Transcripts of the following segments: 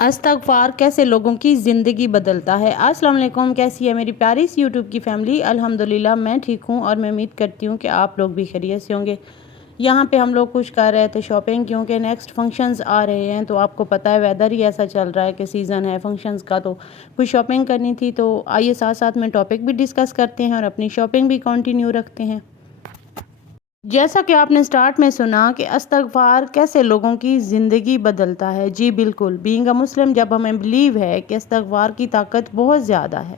استغفار کیسے لوگوں کی زندگی بدلتا ہے۔ السلام علیکم، کیسی ہے میری پیاری سی یوٹیوب کی فیملی؟ الحمدللہ میں ٹھیک ہوں اور میں امید کرتی ہوں کہ آپ لوگ بھی خیریت سے ہوں گے۔ یہاں پہ ہم لوگ کچھ کر رہے تھے شاپنگ، کیونکہ نیکسٹ فنکشنز آ رہے ہیں، تو آپ کو پتہ ہے ویدر ہی ایسا چل رہا ہے کہ سیزن ہے فنکشنز کا، تو کچھ شاپنگ کرنی تھی۔ تو آئیے ساتھ ساتھ میں ٹاپک بھی ڈسکس کرتے ہیں اور اپنی شاپنگ بھی کنٹینیو رکھتے ہیں۔ جیسا کہ آپ نے سٹارٹ میں سنا کہ استغفار کیسے لوگوں کی زندگی بدلتا ہے، جی بالکل، بینگ اے مسلم جب ہمیں بلیو ہے کہ استغفار کی طاقت بہت زیادہ ہے،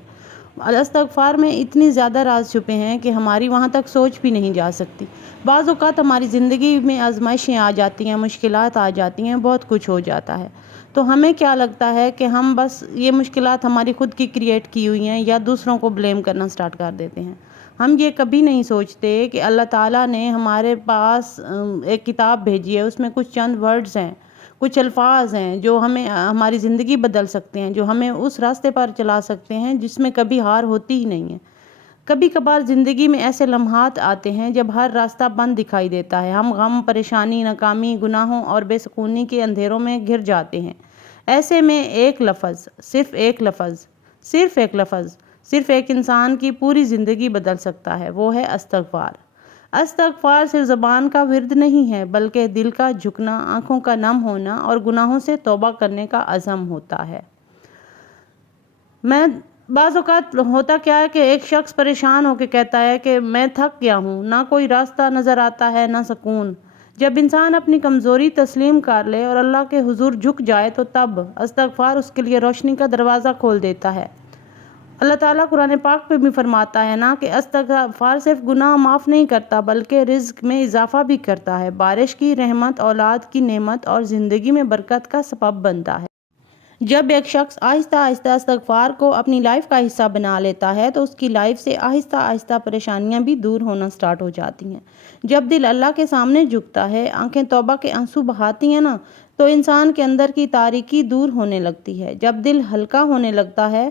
استغفار میں اتنی زیادہ راز چھپے ہیں کہ ہماری وہاں تک سوچ بھی نہیں جا سکتی۔ بعض اوقات ہماری زندگی میں آزمائشیں آ جاتی ہیں، مشکلات آ جاتی ہیں، بہت کچھ ہو جاتا ہے، تو ہمیں کیا لگتا ہے کہ ہم بس یہ مشکلات ہماری خود کی کریٹ کی ہوئی ہیں یا دوسروں کو بلیم کرنا سٹارٹ کر دیتے ہیں۔ ہم یہ کبھی نہیں سوچتے کہ اللہ تعالیٰ نے ہمارے پاس ایک کتاب بھیجی ہے، اس میں کچھ چند ورڈز ہیں، کچھ الفاظ ہیں جو ہمیں ہماری زندگی بدل سکتے ہیں، جو ہمیں اس راستے پر چلا سکتے ہیں جس میں کبھی ہار ہوتی ہی نہیں ہے۔ کبھی کبھار زندگی میں ایسے لمحات آتے ہیں جب ہر راستہ بند دکھائی دیتا ہے، ہم غم، پریشانی، ناکامی، گناہوں اور بے سکونی کے اندھیروں میں گھر جاتے ہیں۔ ایسے میں ایک لفظ، صرف ایک انسان کی پوری زندگی بدل سکتا ہے، وہ ہے استغفار۔ استغفار صرف زبان کا ورد نہیں ہے، بلکہ دل کا جھکنا، آنکھوں کا نم ہونا اور گناہوں سے توبہ کرنے کا عزم ہوتا ہے۔ بعض اوقات ہوتا کیا ہے کہ ایک شخص پریشان ہو کے کہتا ہے کہ میں تھک گیا ہوں، نہ کوئی راستہ نظر آتا ہے، نہ سکون۔ جب انسان اپنی کمزوری تسلیم کر لے اور اللہ کے حضور جھک جائے تو تب استغفار اس کے لیے روشنی کا دروازہ کھول دیتا ہے۔ اللہ تعالیٰ قرآن پاک پہ بھی فرماتا ہے نا کہ استغفار صرف گناہ معاف نہیں کرتا بلکہ رزق میں اضافہ بھی کرتا ہے، بارش کی رحمت، اولاد کی نعمت اور زندگی میں برکت کا سبب بنتا ہے۔ جب ایک شخص آہستہ آہستہ استغفار کو اپنی لائف کا حصہ بنا لیتا ہے تو اس کی لائف سے آہستہ آہستہ پریشانیاں بھی دور ہونا سٹارٹ ہو جاتی ہیں۔ جب دل اللہ کے سامنے جھکتا ہے، آنکھیں توبہ کے آنسو بہاتی ہیں نا، تو انسان کے اندر کی تاریکی دور ہونے لگتی ہے۔ جب دل ہلکا ہونے لگتا ہے،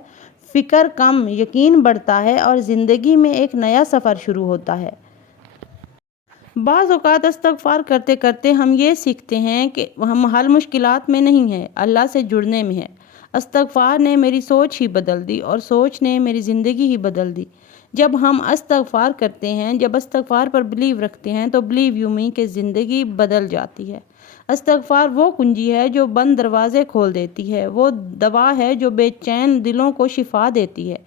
فکر کم، یقین بڑھتا ہے اور زندگی میں ایک نیا سفر شروع ہوتا ہے۔ بعض اوقات استغفار کرتے کرتے ہم یہ سیکھتے ہیں کہ ہم حل مشکلات میں نہیں ہے، اللہ سے جڑنے میں ہے۔ استغفار نے میری سوچ ہی بدل دی اور سوچ نے میری زندگی ہی بدل دی۔ جب ہم استغفار کرتے ہیں، جب استغفار پر بلیو رکھتے ہیں تو بلیو یو می کہ زندگی بدل جاتی ہے۔ استغفار وہ کنجی ہے جو بند دروازے کھول دیتی ہے، وہ دوا ہے جو بے چین دلوں کو شفا دیتی ہے،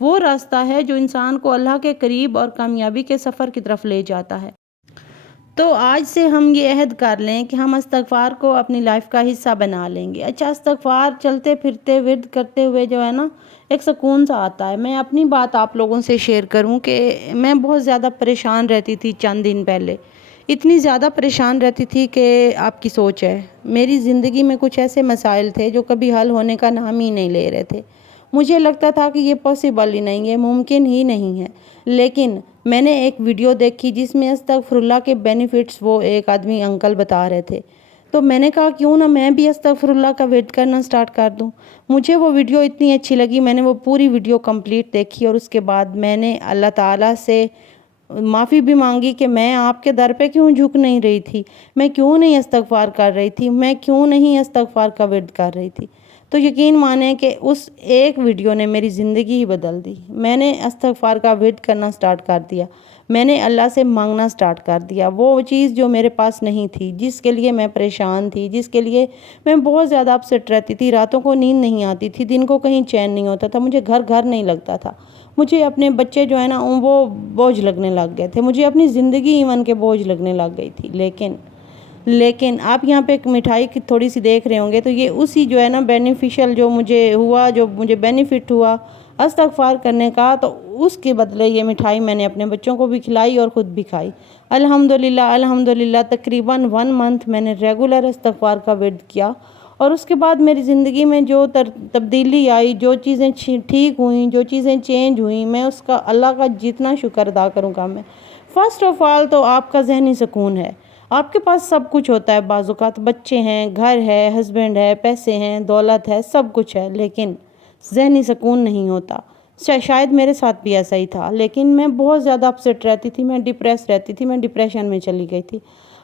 وہ راستہ ہے جو انسان کو اللہ کے قریب اور کامیابی کے سفر کی طرف لے جاتا ہے۔ تو آج سے ہم یہ عہد کر لیں کہ ہم استغفار کو اپنی لائف کا حصہ بنا لیں گے۔ اچھا، استغفار چلتے پھرتے ورد کرتے ہوئے جو ہے نا ایک سکون سا آتا ہے۔ میں اپنی بات آپ لوگوں سے شیئر کروں کہ میں بہت زیادہ پریشان رہتی تھی چند دن پہلے، اتنی زیادہ پریشان رہتی تھی کہ آپ کی سوچ ہے۔ میری زندگی میں کچھ ایسے مسائل تھے جو کبھی حل ہونے کا نام ہی نہیں لے رہے تھے۔ مجھے لگتا تھا کہ یہ پاسبل ہی نہیں ہے، ممکن ہی نہیں ہے، لیکن میں نے ایک ویڈیو دیکھی جس میں استغفر اللہ کے بینیفٹس وہ ایک آدمی انکل بتا رہے تھے، تو میں نے کہا کیوں نہ میں بھی استغفر اللہ کا ورد کرنا سٹارٹ کر دوں۔ مجھے وہ ویڈیو اتنی اچھی لگی، میں نے وہ پوری ویڈیو کمپلیٹ دیکھی اور اس کے بعد میں نے اللہ تعالیٰ سے معافی بھی مانگی کہ میں آپ کے در پہ کیوں جھک نہیں رہی تھی، میں کیوں نہیں استغفار کر رہی تھی، میں کیوں نہیں استغفار کا ورد کر رہی تھی۔ تو یقین مانیں کہ اس ایک ویڈیو نے میری زندگی ہی بدل دی۔ میں نے استغفار کا ورد کرنا سٹارٹ کر دیا، میں نے اللہ سے مانگنا سٹارٹ کر دیا، وہ چیز جو میرے پاس نہیں تھی، جس کے لیے میں پریشان تھی، جس کے لیے میں بہت زیادہ اپسیٹ رہتی تھی، راتوں کو نیند نہیں آتی تھی، دن کو کہیں چین نہیں ہوتا تھا، مجھے گھر نہیں لگتا تھا، مجھے اپنے بچے جو ہے نا وہ بوجھ لگنے لگ گئے تھے، مجھے اپنی زندگی ایون کے بوجھ لگنے لگ گئی تھی۔ لیکن آپ یہاں پہ ایک مٹھائی کی تھوڑی سی دیکھ رہے ہوں گے، تو یہ اسی جو ہے نا بینیفیشل جو مجھے بینیفٹ ہوا استغفار کرنے کا، تو اس کے بدلے یہ مٹھائی میں نے اپنے بچوں کو بھی کھلائی اور خود بھی کھائی۔ الحمدللہ تقریباً 1 منتھ میں نے ریگولر استغفار کا ورد کیا، اور اس کے بعد میری زندگی میں جو تبدیلی آئی، جو چیزیں ٹھیک ہوئیں، جو چیزیں چینج ہوئیں، میں اس کا اللہ کا جتنا شکر ادا کروں گا میں۔ فرسٹ آف آل تو آپ کا ذہنی سکون ہے۔ آپ کے پاس سب کچھ ہوتا ہے، بعض اوقات بچے ہیں، گھر ہے، ہسبینڈ ہے، پیسے ہیں، دولت ہے، سب کچھ ہے، لیکن ذہنی سکون نہیں ہوتا۔ شاید میرے ساتھ بھی ایسا ہی تھا، لیکن میں بہت زیادہ اپسیٹ رہتی تھی، میں ڈپریس رہتی تھی، میں ڈپریشن میں چلی گئی تھی۔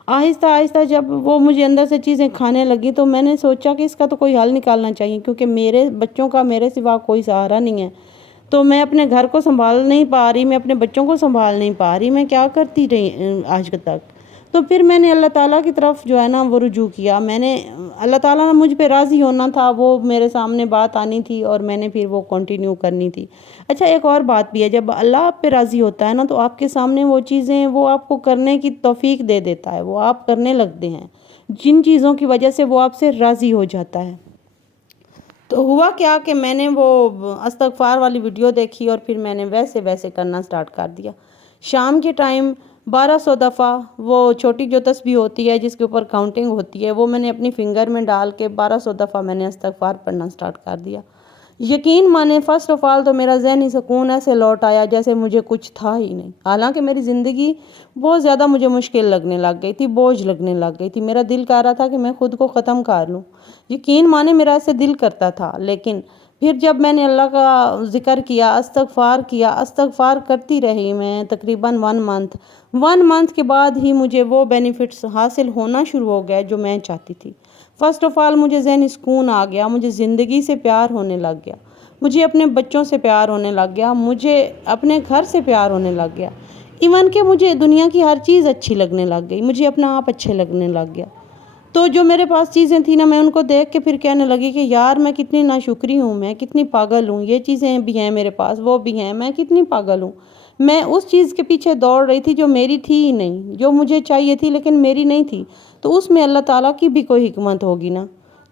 آہستہ آہستہ جب وہ مجھے اندر سے چیزیں کھانے لگی تو میں نے سوچا کہ اس کا تو کوئی حل نکالنا چاہیے، کیونکہ میرے بچوں کا میرے سوا کوئی سہارا نہیں ہے۔ تو میں اپنے گھر کو سنبھال نہیں پا رہی، میں اپنے بچوں کو سنبھال نہیں پا رہی، میں کیا کرتی رہی آج تک۔ تو پھر میں نے اللہ تعالیٰ کی طرف جو ہے نا وہ رجوع کیا، میں نے اللہ تعالیٰ نے مجھ پہ راضی ہونا تھا، وہ میرے سامنے بات آنی تھی اور میں نے پھر وہ کنٹینیو کرنی تھی۔ اچھا ایک اور بات بھی ہے، جب اللہ آپ پہ راضی ہوتا ہے نا تو آپ کے سامنے وہ چیزیں وہ آپ کو کرنے کی توفیق دے دیتا ہے، وہ آپ کرنے لگتے ہیں جن چیزوں کی وجہ سے وہ آپ سے راضی ہو جاتا ہے۔ تو ہوا کیا کہ میں نے وہ استغفار والی ویڈیو دیکھی اور پھر میں نے ویسے ویسے کرنا سٹارٹ کر دیا۔ شام کے ٹائم 1200 دفعہ وہ چھوٹی جو تسبیح ہوتی ہے جس کے اوپر کاؤنٹنگ ہوتی ہے وہ میں نے اپنی فنگر میں ڈال کے 1200 دفعہ میں نے استغفار پڑھنا سٹارٹ کر دیا۔ یقین مانے فرسٹ آف آل تو میرا ذہنی سکون ایسے لوٹ آیا جیسے مجھے کچھ تھا ہی نہیں، حالانکہ میری زندگی بہت زیادہ مجھے مشکل لگنے لگ گئی تھی، بوجھ لگنے لگ گئی تھی، میرا دل کہہ رہا تھا کہ میں خود کو ختم کر لوں، یقین مانے میرا ایسے دل کرتا تھا۔ لیکن پھر جب میں نے اللہ کا ذکر کیا، استغفار کرتی رہی میں تقریباً 1 منتھ کے بعد ہی مجھے وہ بینیفٹس حاصل ہونا شروع ہو گیا جو میں چاہتی تھی۔ فرسٹ آف آل مجھے ذہنی سکون آ گیا، مجھے زندگی سے پیار ہونے لگ گیا، مجھے اپنے بچوں سے پیار ہونے لگ گیا، مجھے اپنے گھر سے پیار ہونے لگ گیا، ایون کہ مجھے دنیا کی ہر چیز اچھی لگنے لگ گئی، مجھے اپنا آپ اچھے لگنے لگ گیا۔ تو جو میرے پاس چیزیں تھیں نا میں ان کو دیکھ کے پھر کہنے لگی کہ یار میں کتنی ناشکری ہوں، میں کتنی پاگل ہوں، یہ چیزیں بھی ہیں میرے پاس، وہ بھی ہیں، میں کتنی پاگل ہوں۔ میں اس چیز کے پیچھے دوڑ رہی تھی جو میری تھی ہی نہیں، جو مجھے چاہیے تھی لیکن میری نہیں تھی، تو اس میں اللہ تعالیٰ کی بھی کوئی حکمت ہوگی نا۔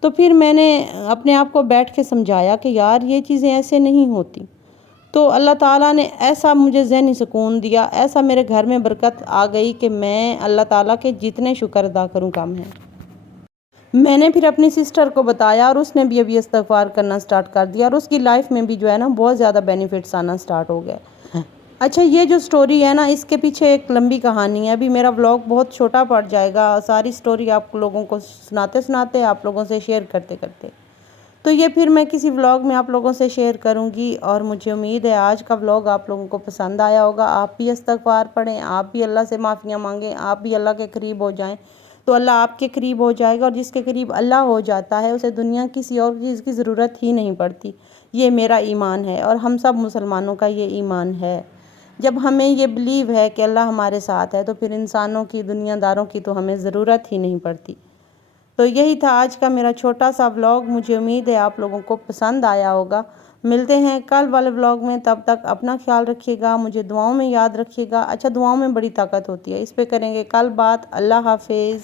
تو پھر میں نے اپنے آپ کو بیٹھ کے سمجھایا کہ یار یہ چیزیں ایسے نہیں ہوتی۔ تو اللہ تعالیٰ نے ایسا مجھے ذہنی سکون دیا، ایسا میرے گھر میں برکت آ گئی کہ میں اللہ تعالیٰ کے جتنے شکر ادا کروں کم ہے۔ میں نے پھر اپنی سسٹر کو بتایا اور اس نے بھی ابھی استغفار کرنا سٹارٹ کر دیا اور اس کی لائف میں بھی جو ہے نا بہت زیادہ بینیفٹس آنا سٹارٹ ہو گئے۔ اچھا یہ جو سٹوری ہے نا اس کے پیچھے ایک لمبی کہانی ہے، ابھی میرا ولاگ بہت چھوٹا پڑ جائے گا، ساری سٹوری آپ لوگوں کو سناتے سناتے آپ لوگوں سے شیئر کرتے کرتے، تو یہ پھر میں کسی ولاگ میں آپ لوگوں سے شیئر کروں گی۔ اور مجھے امید ہے آج کا ولاگ آپ لوگوں کو پسند آیا ہوگا، آپ بھی استغفار پڑھیں، آپ بھی اللہ سے معافیاں مانگیں، آپ بھی اللہ کے قریب ہو جائیں تو اللہ آپ کے قریب ہو جائے گا، اور جس کے قریب اللہ ہو جاتا ہے اسے دنیا کسی اور چیز کی ضرورت ہی نہیں پڑتی۔ یہ میرا ایمان ہے اور ہم سب مسلمانوں کا یہ ایمان ہے۔ جب ہمیں یہ بلیو ہے کہ اللہ ہمارے ساتھ ہے تو پھر انسانوں کی، دنیا داروں کی تو ہمیں ضرورت ہی نہیں پڑتی۔ تو یہی تھا آج کا میرا چھوٹا سا ولاگ، مجھے امید ہے آپ لوگوں کو پسند آیا ہوگا۔ ملتے ہیں کل والے ولاگ میں، تب تک اپنا خیال رکھیے گا، مجھے دعاؤں میں یاد رکھیے گا۔ اچھا دعاؤں میں بڑی طاقت ہوتی ہے، اس پہ کریں گے کل بات۔ اللہ حافظ۔